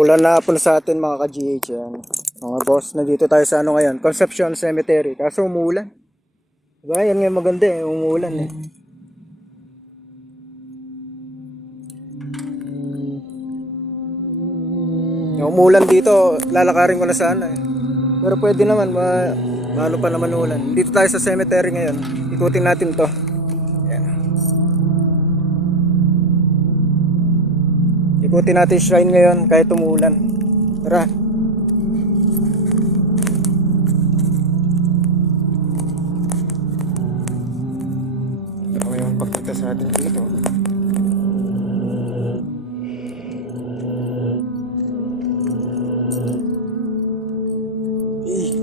Maulan na po sa atin mga ka-GH yan. Mga boss, nandito tayo sa ano ngayon, Concepcion Cemetery. Kaso umuulan. Diba? Yan nga maganda eh, umuulan eh. Yung umuulan dito, lalakarin ko na sana eh. Pero pwede naman, ano pa naman ulan. Dito tayo sa cemetery ngayon. Ikutin natin to. Yan. Ikutin natin shrine ngayon kahit umuulan. Tara. Ito yung pagpunta sa atin dito.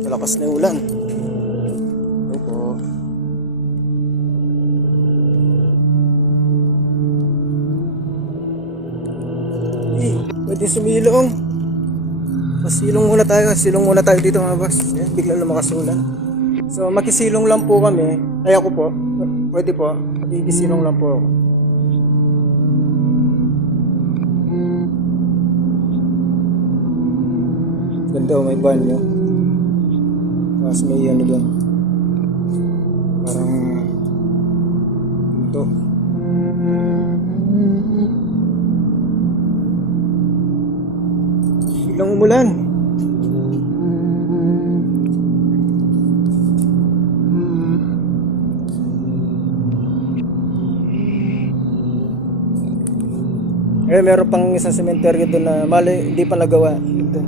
Malakas na ulan. Opo. Pwede sumilong. Pasilong muna tayo. Silong muna tayo dito mga boss. Yan, biglang lumakas ulan. So makisilong lang po kami. Ay ako po. Pwede po. Makikisilong lang po ako. Ganda oh, may banyo. Tapos may ano doon. Parang ito. Biglang umulan. Meron pang isang cemetery doon na mali hindi pa nagawa. Ito.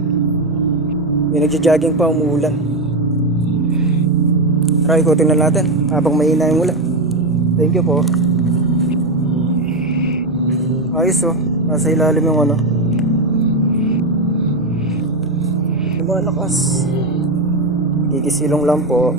May nagja-jogging pa, umuulan. Tara, ikutin na natin habang mahina yung ulan. Thank you po. Ayos oh, nasa ilalim yung ano. Lumalakas. Kikisilong lang po.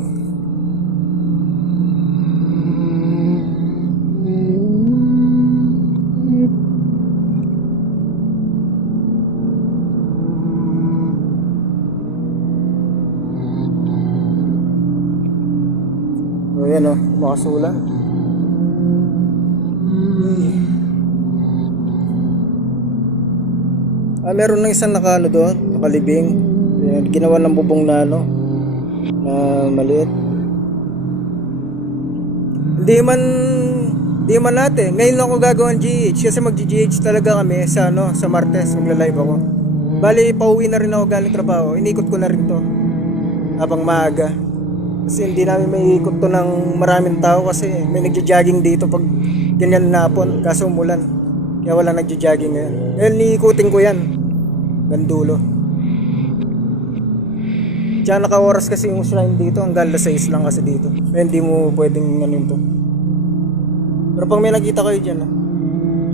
So yan o, makasulan. Meron lang isang nakano doon, nakalibing. Ginawa ng bubong na ano, na maliit. Hindi man natin. Ngayon lang ako gagawin GH kasi mag-GH talaga kami sa ano, sa Martes, magla-live ako. Bali, pauwi na rin ako galing trabaho. Inikot ko na rin to habang maaga. Kasi hindi namin may ikot to ng maraming tao kasi may nagja-jogging dito pag ganyan na hapon kaso umulan. Kaya wala nagja-jogging ngayon. Ngayon niikutin ko yan. Gandulo. Diyan naka-oras kasi yung shrine dito. Hanggang alas 6 lang kasi dito. Kaya hindi mo pwedeng ano to. Pero pag may nakita kayo dyan,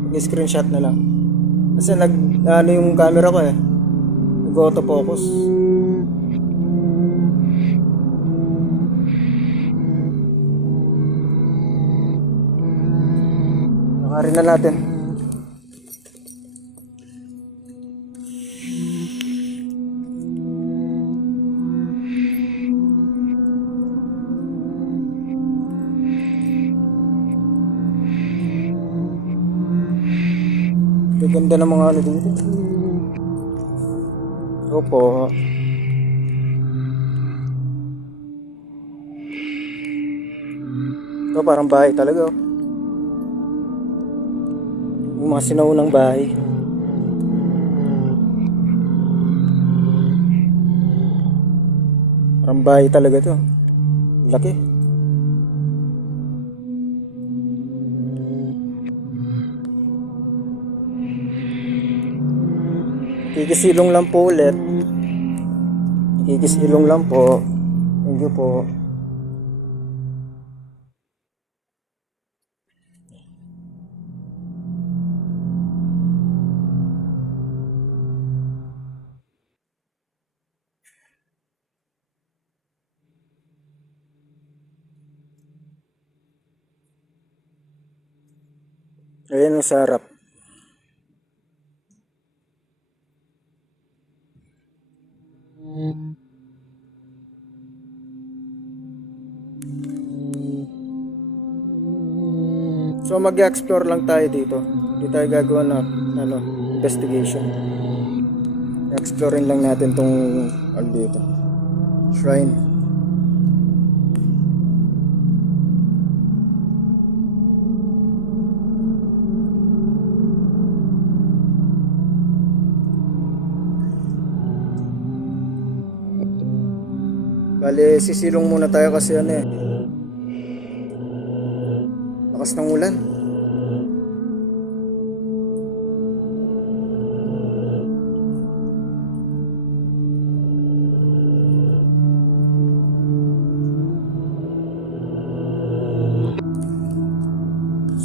mag-screenshot na lang. Kasi ano yung camera ko eh. Nag-autofocus. Nakarin na natin. Ganda ng mga ano dito. Opo. Ito parang bahay talaga. Yung mga sinaunang bahay. Parang bahay talaga to. Laki. Kikisilong lang po ulit. Kikisilong lang po. Thank you po. Ayan ang sarap. So mag-explore lang tayo dito. Hindi tayo gagawa ng investigation. Explorein lang natin tong ano dito, shrine. Bale, sisilong muna tayo kasi ano eh, lakas ng ulan.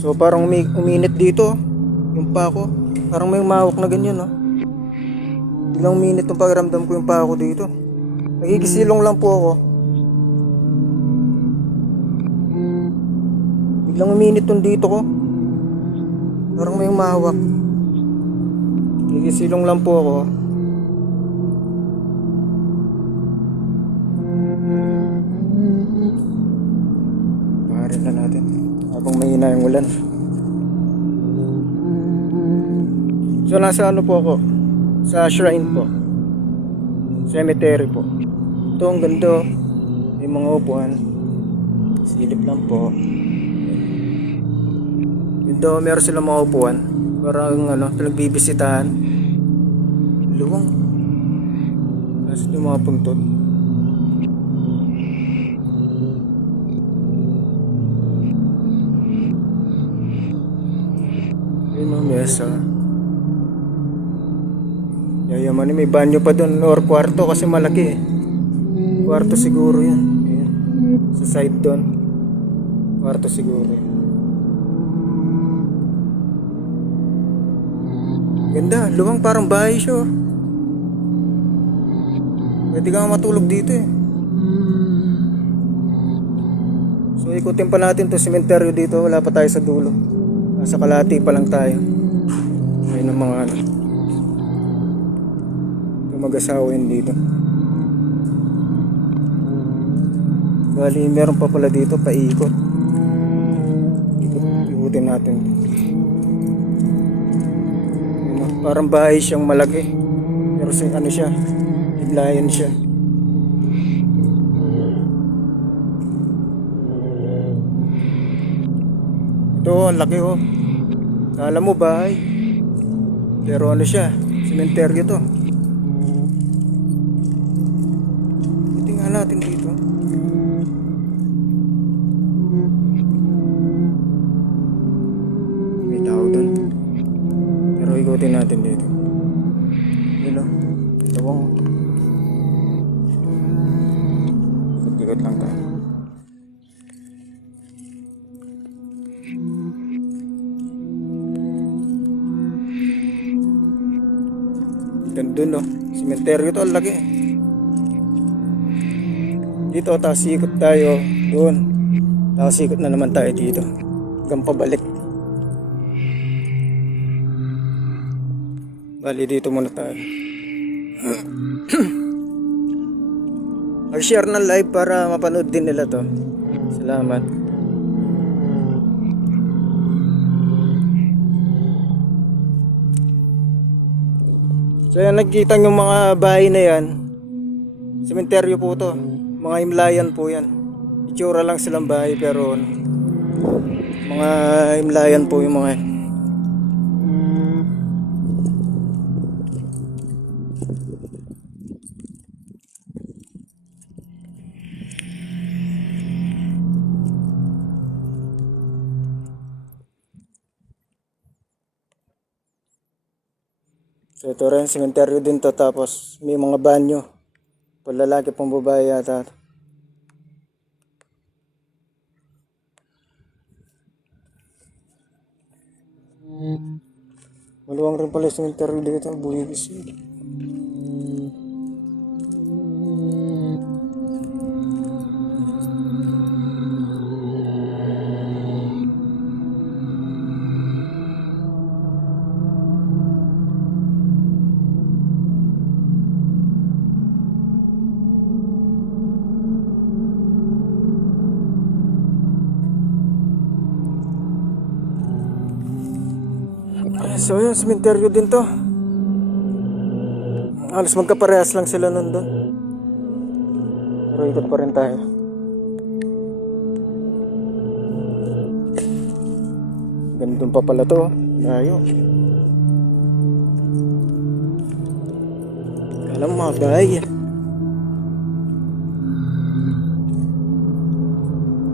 So parang uminit dito yung pa ko. Parang may umawak na ganyan, no? Biglang uminit yung pakiramdam ko yung pa ko dito. Nagigisilong lang po ako. Biglang uminit yung dito ko. Parang may umawak. Nagigisilong lang po ako. Pakarin na natin habang mahina yung ulan. So nasa ano po ako? Sa shrine po. Cemetery po. Ito ang ganda. May mga upuan. Silip lang po. Ganda, meron silang mga upuan. Parang ano, nagbibisitahan. Luwang. Kasi yung mga puntot. May mga mesa. Yayaman, may banyo pa doon or kwarto kasi malaki eh. Kwarto siguro yan. Ayan. Sa side doon. Kwarto siguro yan. Ganda, luwang, parang bahay siya. Pwede kang matulog dito eh. So ikutin pa natin to sementeryo dito. Wala pa tayo sa dulo. Nasa kalahati pa lang tayo. Ayun ang mga ano, mag-asawa yun dito. Bali meron pa pala dito paikot. Ikutin natin. Parang bahay siyang malaki. Pero ano siya, higlayan siya. Ito, ang laki oh. Kala mo bahay. Pero ano siya, sementeryo to. Tingnan natin dito. May tao dun. Pero ikutin natin dito. Yun o. Tawang. Ikot lang tayo. Doon o. Sementeryo to, ang laki. Dito, tapos ikot tayo doon. Tapos ikot na naman tayo dito. Hanggang pabalik. Bali, dito muna tayo. Mag-share ng live para mapanood din nila to. Salamat. So yan, nagkita yung mga bahay na yan. Sementeryo po to. Mga himlayan po yan. Itsura lang silang bahay pero mga himlayan po yung mga. So ito rin, sementeryo din to, tapos may mga banyo. Palalaki pang babae yata. Maluwang rin pala yung sementeryo dito, Buwis. So yun, sementeryo din to. Halos magkaparehas lang sila nun doon. Pero ikot pa rin tayo. Gandun pa pala to. Layo. Alam mga guy.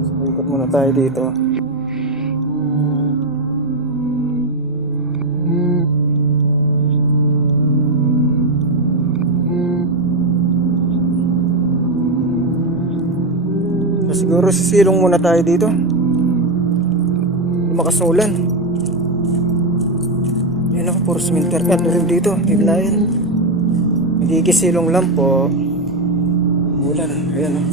So, ikot muna tayo dito. So, siguro sisilong muna tayo dito. Makasulan. Yan ako, puro cemetery. Ano rin dito, Himlayan. Nagigisilong lang po. Ulan, ayan o.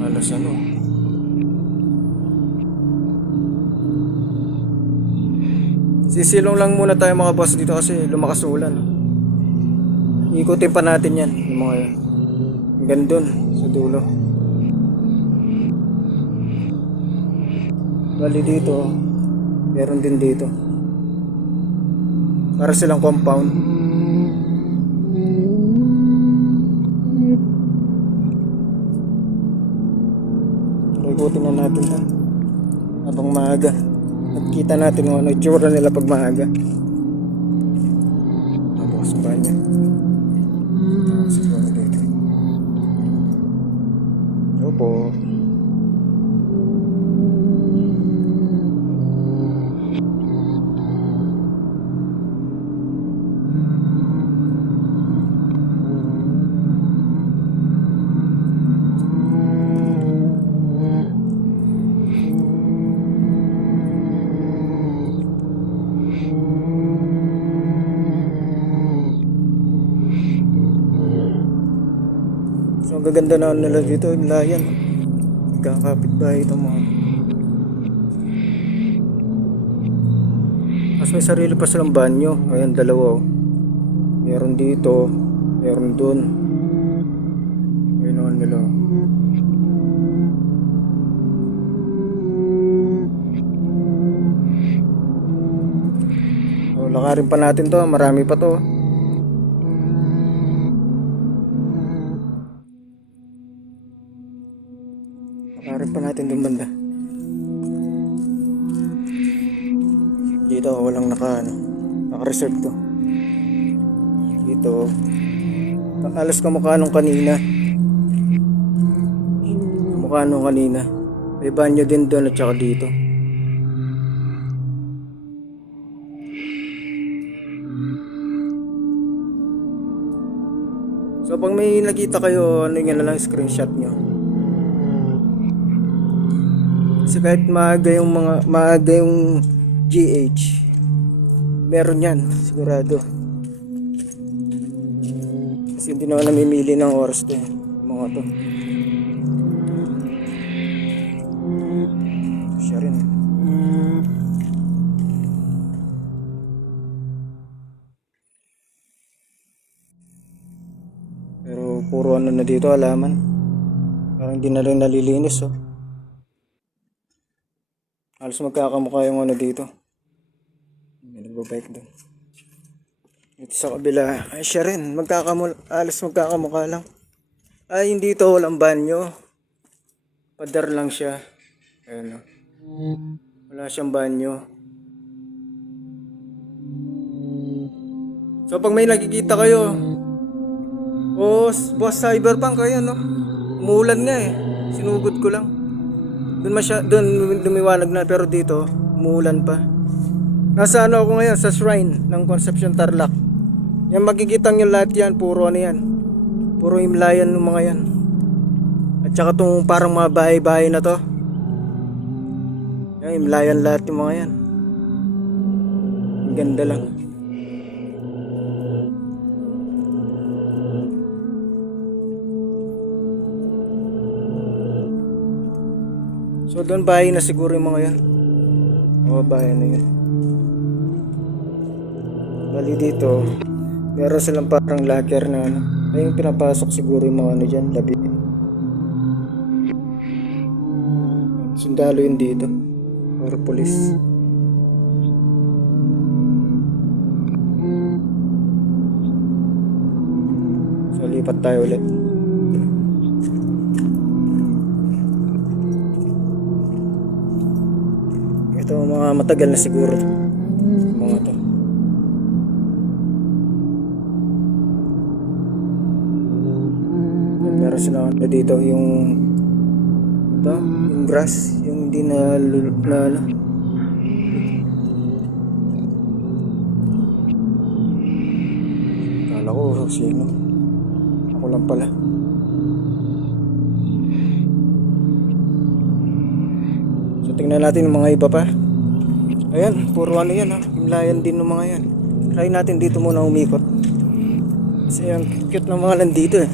Alas ano. Sisilong lang muna tayo mga boss dito kasi lumakas ulan. Ikutin pa natin yan, yung mga yan. Hanggang dun, sa dulo. Bali dito, meron din dito. Para silang compound. Ikutin na natin yan habang maaga. Nakikita natin kung ano itsura nila pag maaga. Tapos ba niya? Siguro dito. Opo. So, ang gaganda na nila dito, Himlayan. Nagkakapit bahay itong mga. Mas may sarili pa silang banyo. Ayan, dalawa. Meron dito, meron dun. Ayun naman nila. So, lakarin pa natin to. Marami pa to. Lakarin pa natin dun banda. Dito walang naka-reserve to. Dito alas kamukha nung kanina. Kamukha nung kanina. May banyo din doon at saka dito. So pag may nakita kayo, ano yun na lang, screenshot nyo. Kasi kahit maaga yung GH, meron yan, sigurado. Kasi hindi naman namimili ng oras to, mga to. Siya rin. Pero puro ano na dito, halaman. Parang hindi na rin nalilinis, oh. Halos magkakamukha yung ano dito. May nagbabike doon. Dito sa kabila, ay siya rin. Halos magkakamukha lang. Ay, hindi to, walang banyo. Padar lang siya. Ayun, oh. Wala siyang banyo. So pag may nakikita kayo, boss Cyberpunk, ayan, no? Umuulan nga eh. Sinugod ko lang. Doon lumiwanag na, pero dito umuulan pa. Nasa ano ako ngayon, sa shrine ng Concepcion Tarlac. Yan, makikita nyo lahat yan, puro ano yan, puro Himlayan ng mga yan. At saka tong parang mga bahay-bahay na to, yan, Himlayan lahat yung mga yan. Ang ganda lang. So doon bahay na siguro yung mga yan. Mga bahay na yan. Bali dito, meron silang parang locker na ano. Ay yung pinapasok siguro yung mga ano dyan, labi. sundalo yun dito. Or police. So lipat tayo ulit. Ito mga matagal na siguro mga to. Meron sila dito yung ito, yung grass, yung hindi na ano. Kala ko sino. Ako lang pala. So tingnan natin yung mga iba pa. Ayan, puro ano yan ha. Himlayan din ng mga yan. Try natin dito muna umikot. Kasi ang cute ng mga nandito eh.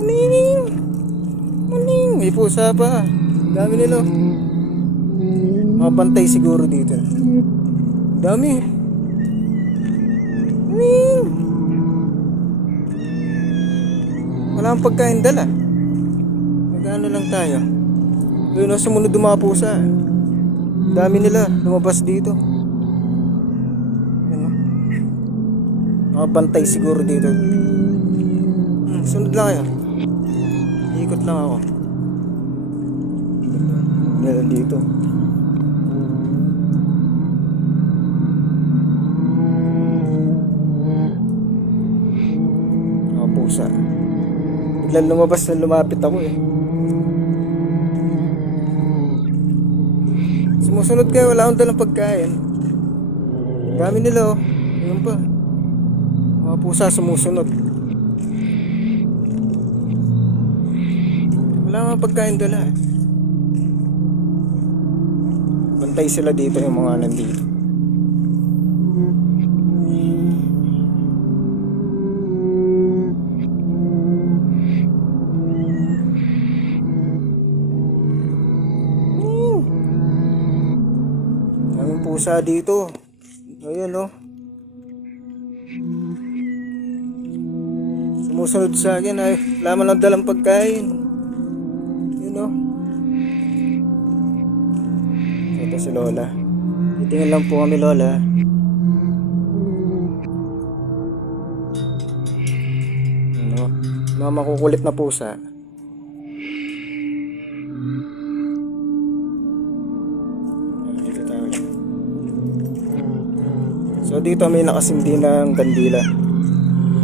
Muning! Muning! May pusa pa. Dami nila. Mga bantay siguro dito. Dami. Muning! Wala akong pagkain dala. Magano lang tayo. Yun na sumunod ng mga pusa. Dami nila lumabas dito. Ano? Mga bantay siguro dito. Sunod lang kayo. Ikot lang ako. Meron dito. Mga pusa. Biglang lumabas na lumapit ako eh. Sumusunod kayo, wala akong dalang pagkain. Dami nila oh. Ayun pa. Mga pusa sumusunod. Wala akong pagkain dala. Bantay sila dito yung mga nandito. Daming pusa dito. Ayan oh. Sumusunod sa akin ay wala man lang dalang pagkain. Yun oh. Ito si Lola. Titingin lang po kami Lola. Ano? Mga makukulit na pusa. So dito may nakasindi ng kandila.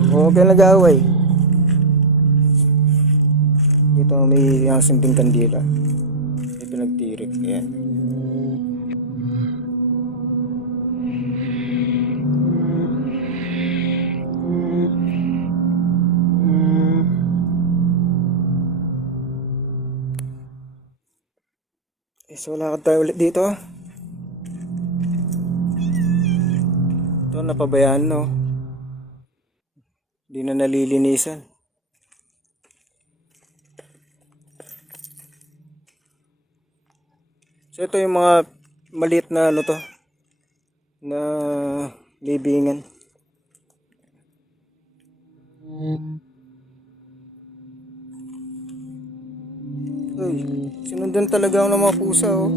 Huwag ka nag-aaway. Dito may nakasinding kandila. May pinagtirik. Ayan. So lakad tayo ulit dito. Ito napabayaan no. Hindi na nalilinisan. So ito yung mga maliit na ano to. Na libingan. Uy, sinundan talaga ako ng mga pusa oh.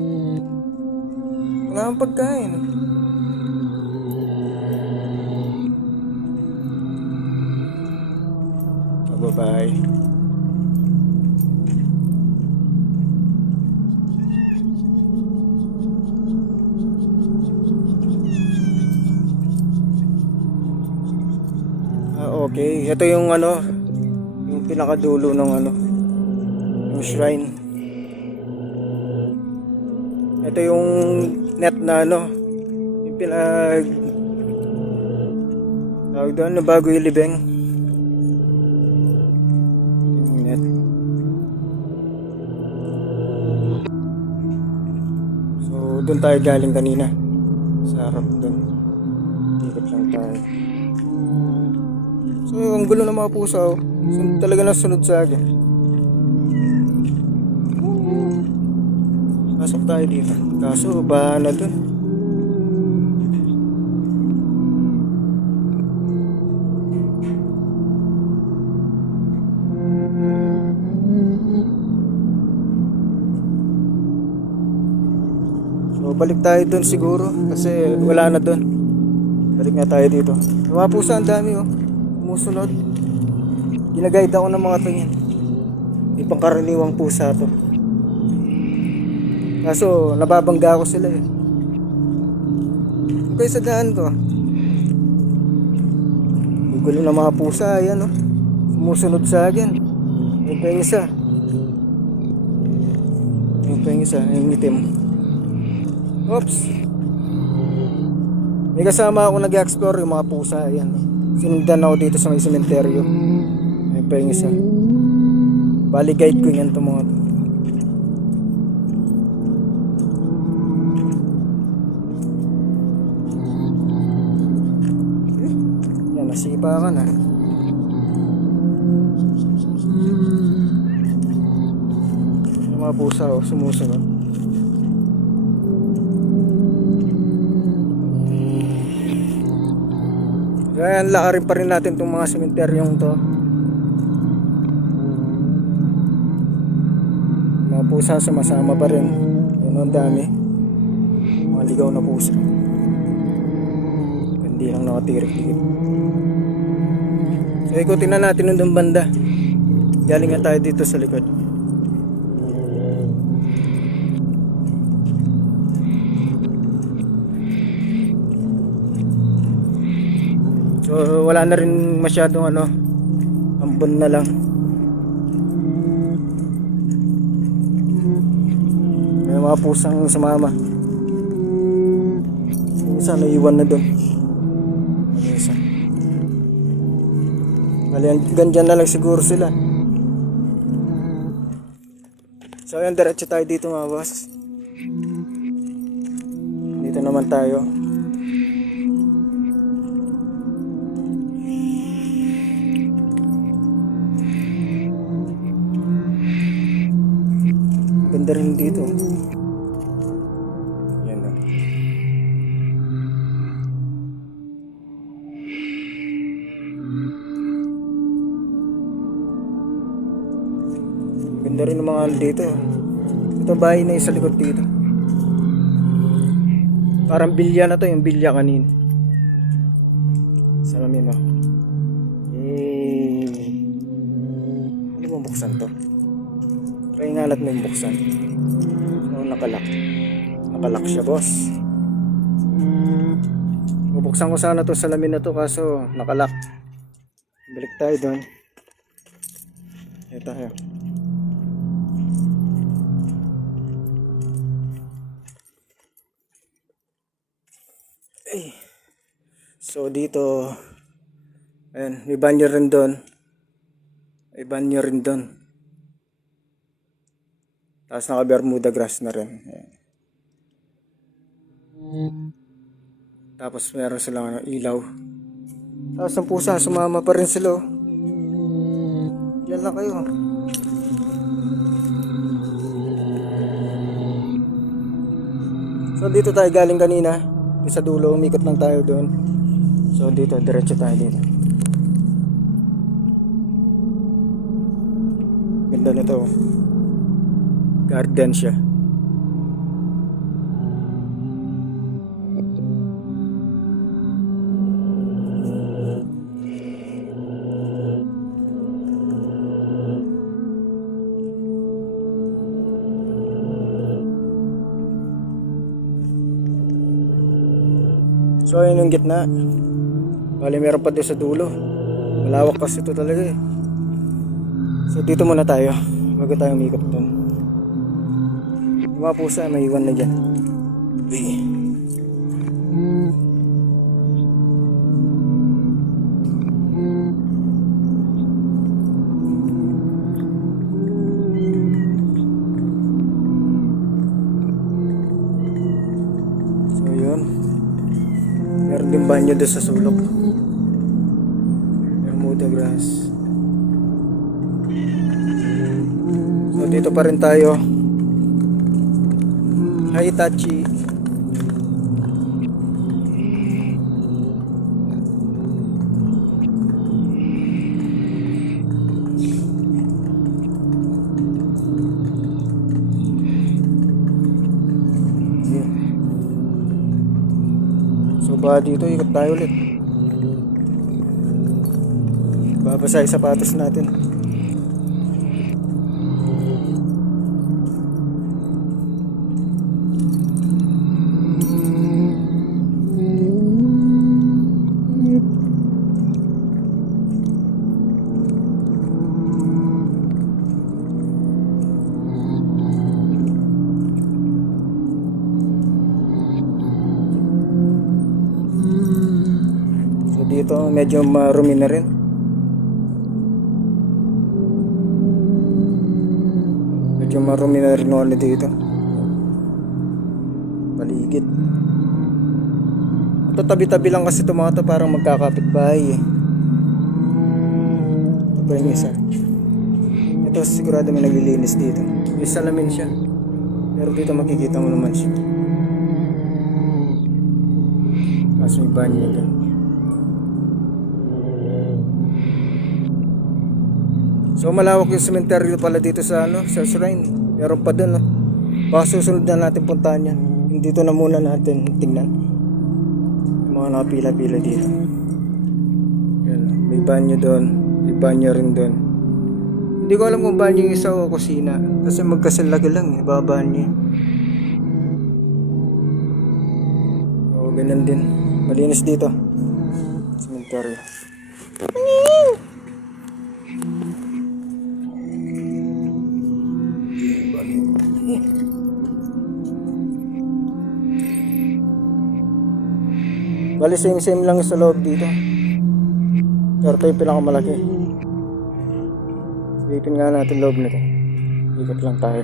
Wala akong pagkain. Bye-bye. Okay, ito yung ano, yung pinakadulo ng ano, yung shrine. Ito yung net na ano, yung tawag doon na bago yung libeng. Yung net. So doon tayo galing kanina, sa harap doon. Ikot lang tayo. So ang gulo ng mga pusa oh. Talaga nasunod sa akin. Pasok tayo dito. Kaso bahan na dun. balik tayo dun siguro kasi wala na dun. Balik nga tayo dito. Yung mga pusa ang dami oh. Sumusunod. Ginaguide ako ng mga tingin. Di pang karaniwang pusa to. Kaso nababangga ko sila eh. Okay sa daan ko. Gulo ng mga pusa, ayan oh. Sumusunod sa akin. Yung pa yung isa. Yung pa yung isa, yung itim. Oops. May kasama ako nag-explore yung mga pusa, ayan. Sinundan ako dito sa may sementeryo. Yung pa yung isa. Bali guide ko yan itong mga to. Yan, nasipa ka na. Yung mga pusa oh, sumusunod. Kaya lakarin pa rin natin itong mga sementeryong to. Mga pusa sumasama pa rin. Yun ang dami. Mga ligaw na pusa. Hindi lang nakatirik dito. So ikutin na natin yung banda. Galing nga tayo dito sa likod. So wala na rin masyadong ano, ambon na lang. May mga pusang sumama. Yung isa naiwan na doon. Yung isa. Bali, ganyan na lang siguro sila. So ayan, diretso tayo dito mga boss. Dito naman tayo. Ganda rin dito. Yan na. Ganda rin ng mga ano dito. Ito bahay na yung sa likod dito. Parang bilya na to, yung bilya kanin. Salamin mo. Hindi mo buksan to. Kaya ngalat mo yung buksan. So, nakalak. Nakalak siya, boss. Bubuksan ko sana to salamin na to kaso nakalak. Balik tayo doon. Ito tayo. Ay. So dito, ayan, may banyo rin doon. May banyo rin doon. Tapos naka Bermuda grass na rin. Ayan. Tapos meron silang ilaw. Tapos ang pusa, sumama pa rin sila. Diyan lang kayo. So dito tayo galing kanina. Sa dulo, umikot lang tayo doon. So dito, diretso tayo dito. Ganda nito. Garden siya. So ayun yung gitna. Bali meron pa doon sa dulo. Malawak kasi ito talaga eh. So dito muna tayo bago tayo umikot doon. Yung mga pusa may iwan na dyan. So yun. Meron din banyo doon sa sulok. Bermuda grass. So dito pa rin tayo. Hi Tachi. pa dito, ikot tayo ulit. Babasa yung sapatos natin. Dito medyo marumi na rin. Medyo marumi na rin ulit dito. Paligid. Ito tabi-tabi lang kasi ito mga to, parang magkakapit bahay eh. Ito pa yung isa. Ito sigurado may naglilinis dito. May salamin siya. Pero dito makikita mo naman siya. Tapos may banyo dyan. So malawak yung cemetery pala dito sa sa shrine. Meron pa doon, no. Baka susunod na natin puntahan yan. Dito na muna natin tingnan. Yung mga nakapila-pila dito. Yan, may banyo doon, may banyo rin doon. Hindi ko alam kung banyo yung isa o kusina. Kasi magkasalaga lang eh, baka banyo. O ganun din. Malinis dito. Cemetery. Bali same lang sa loob dito. Pero ito yung pinakamalaki. Silipin nga natin loob nito. Ikot lang tayo.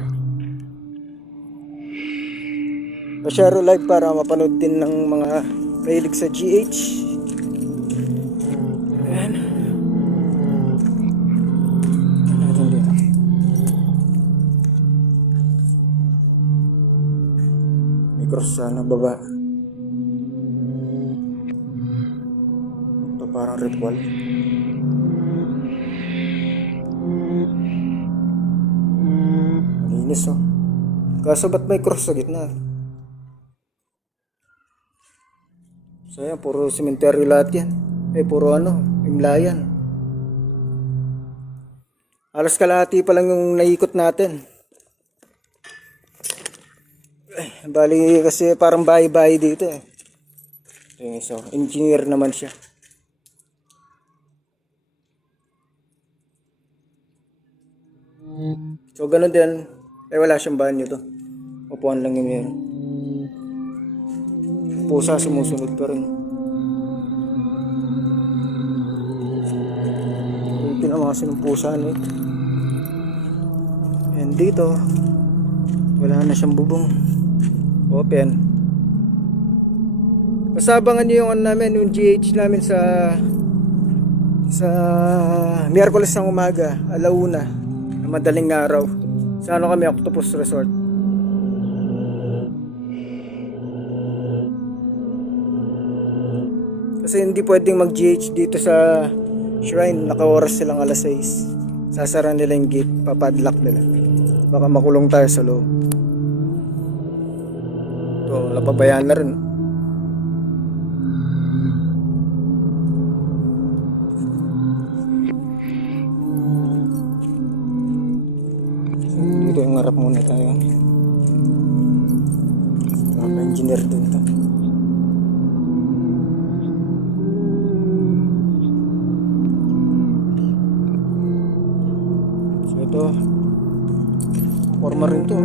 Pa-share live para mapanood din ng mga mahilig sa GH. Ayan. Natin dito. May cross sana baba. Parang ritual. Malinis oh. Kaso ba't may cross sa gitna? So yan, puro cemetery lahat yan. Puro imlayan. Alas kalahati pa lang yung naikot natin. Bali kasi parang bahay-bahay dito eh. So, engineer naman siya. So ganun din, wala siyang banyo to. Upuan lang yung meron. Pusa sumusunod pa rin. Pinamasin ng pusa na ito. And dito, wala na siyang bubong. Open. Masabangan nyo yung namin, yung GH namin sa Miyerkules ng umaga, alauna, na madaling araw. Sa kami, Octopus Resort. Kasi hindi pwedeng mag-GH dito sa shrine. Naka-oras silang alas 6. Sasara nila yung gate, papadlock nila. Baka makulong tayo sa loob. Ito, napabayaan na rin. Dito yung harap muna tayo. Mga engineer din to. So ito, forma rin to.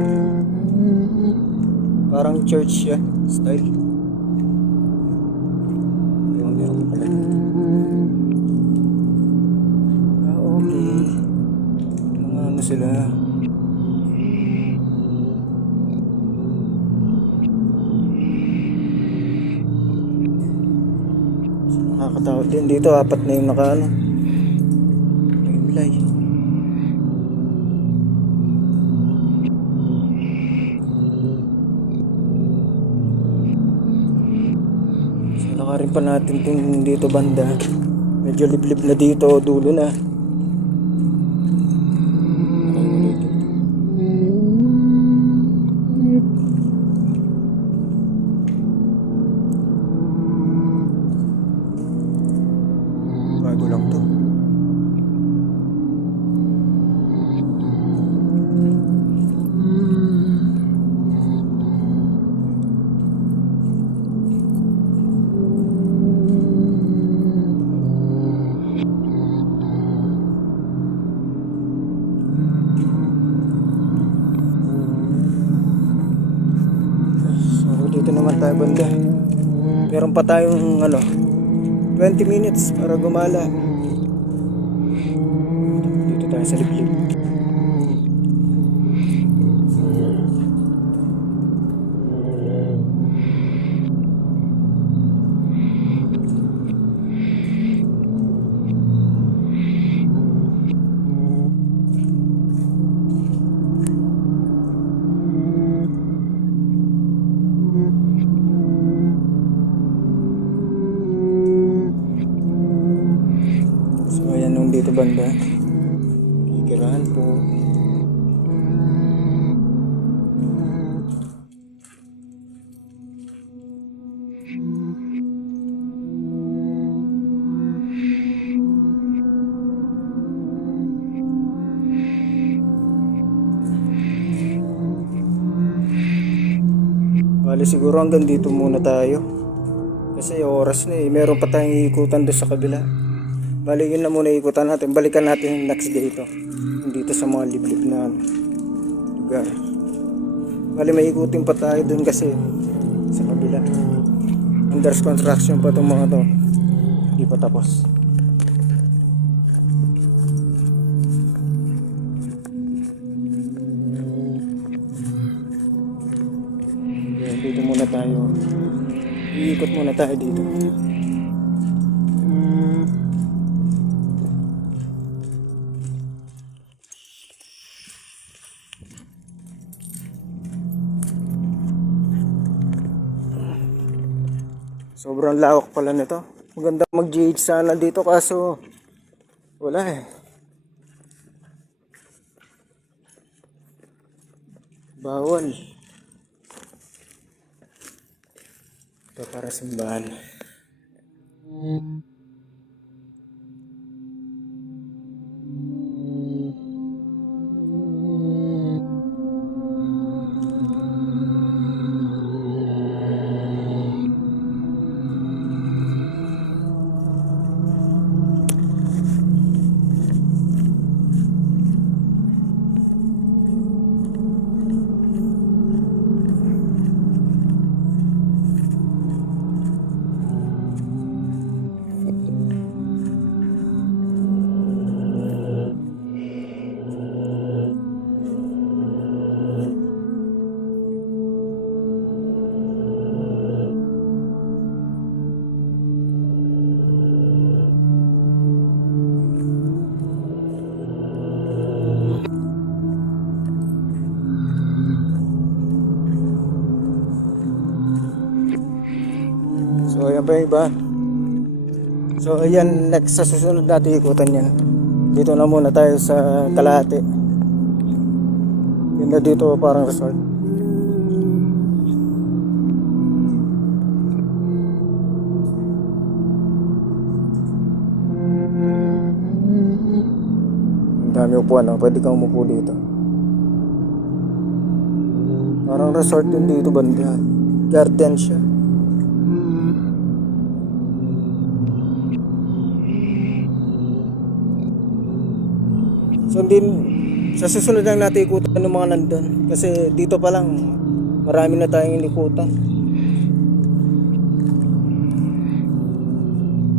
Parang church siya, style. Yung meron pala. Okay. Mga ano sila. Nakakatawa din dito, apat na yung nakaano. May milay. So nakarin pa natin itong dito banda. Medyo liblib na dito, dulo na. Meron pa tayong 20 minutes para gumala. Dito tayo sa liblib. So ayan nung dito banda, kikirahan po. Bali siguro hanggang dito muna tayo. Kasi oras na meron pa tayong ikutan doon sa kabila. Bali yun na muna ikutan natin. Balikan natin yung next day ito. Dito sa mga liblib na lugar. Bali may ikutin pa tayo doon kasi sa kabila. Under construction pa itong mga to. Hindi pa tapos. Dito muna tayo. Iikot muna tayo dito. Sobrang lawak pala nito. Maganda mag-GH sana dito kaso wala eh. Bawal. Ito para simbahan. So ayan ba iba? So ayan, next sa susunod natin ikutan yan. Dito na muna tayo sa Kalahati. Yun na dito parang resort. Ang dami upuan, pwede kang umupo dito. Parang resort yun dito banda. Garden siya. So din sa susunod lang natin ikutan ng mga nandun. Kasi dito pa lang marami na tayong inikutan.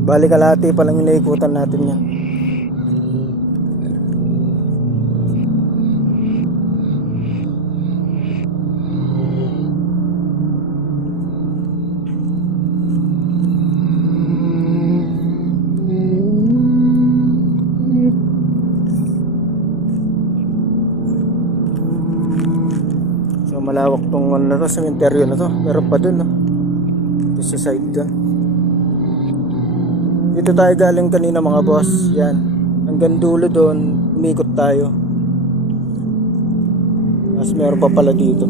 Bali Kalahati pa lang inaikutan natin yan. Malawak tong sementeryo na to. Meron pa dun ito sa side dun. Dito tayo galing kanina mga boss. Yan. Hanggang dulo dun. Umikot tayo. Tapos meron pa pala dito.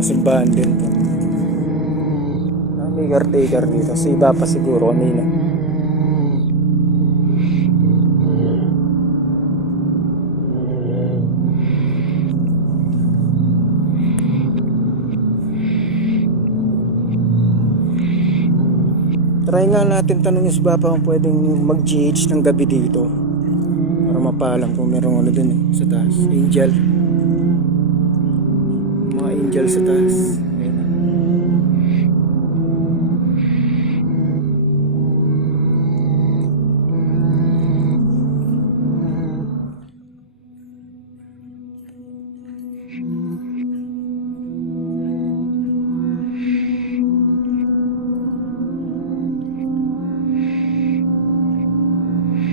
Simbahan din to. May caretaker dito. Sa iba pa siguro kanina. Try nga natin tanongin si Papa kung pwedeng mag-GH ng gabi dito. Para mapaalam kung merong ano dun sa taas. Angel. Mga angel sa taas. Ayan.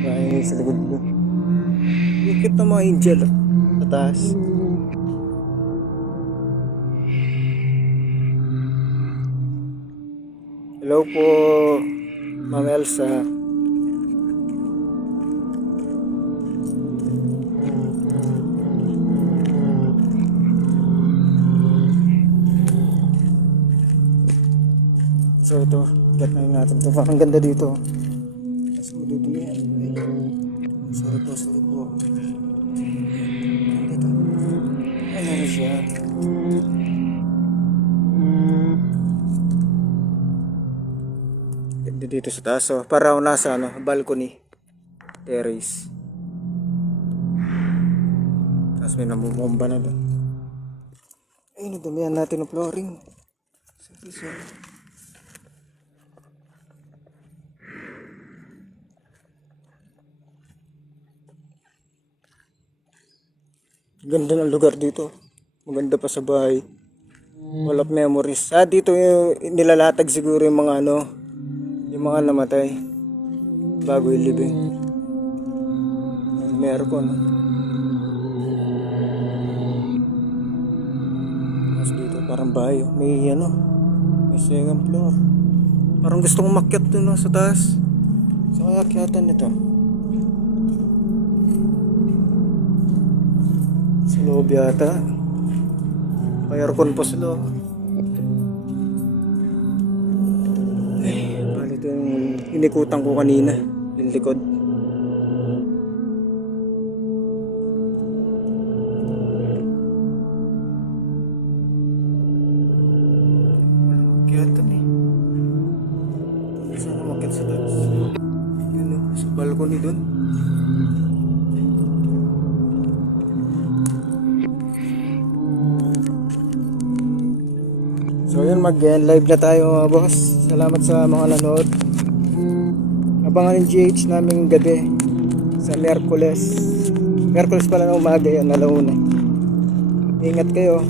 Kaya sa likod ko. Ikit ng mga angel sa taas. Hello po, Ma'am Elsa. So ito, get na natin ito. Parang ganda dito. Mas madudumi yan. Sorry po. Dito. Ano na siya? Ganda dito sa taas. So, para ako nasa balcony. Terrace. Tapos may namumomba na doon. Ay, nadumihan natin ang flooring. Sorry. Ganda ng lugar dito. Maganda pa sa bahay. Full of memories. Dito yung nilalatag siguro yung mga yung mga namatay bago ilibing. May aircon. Mas dito parang bahay. May may second floor. Parang gusto kong makyat dun sa taas. Sa kaya akyatan nito. Sa loob yata. May aircon pa sa loob. Bali ito yung inikutan ko kanina. Yung likod. Makyatan Sana makyat sa taas. Sa balcony dun. So yun, mag-live na tayo mga boss. Salamat sa mga nanood. Abangan yung GH namin gabi sa Miyerkules pala ng umaga yan, alauna. Ingat kayo.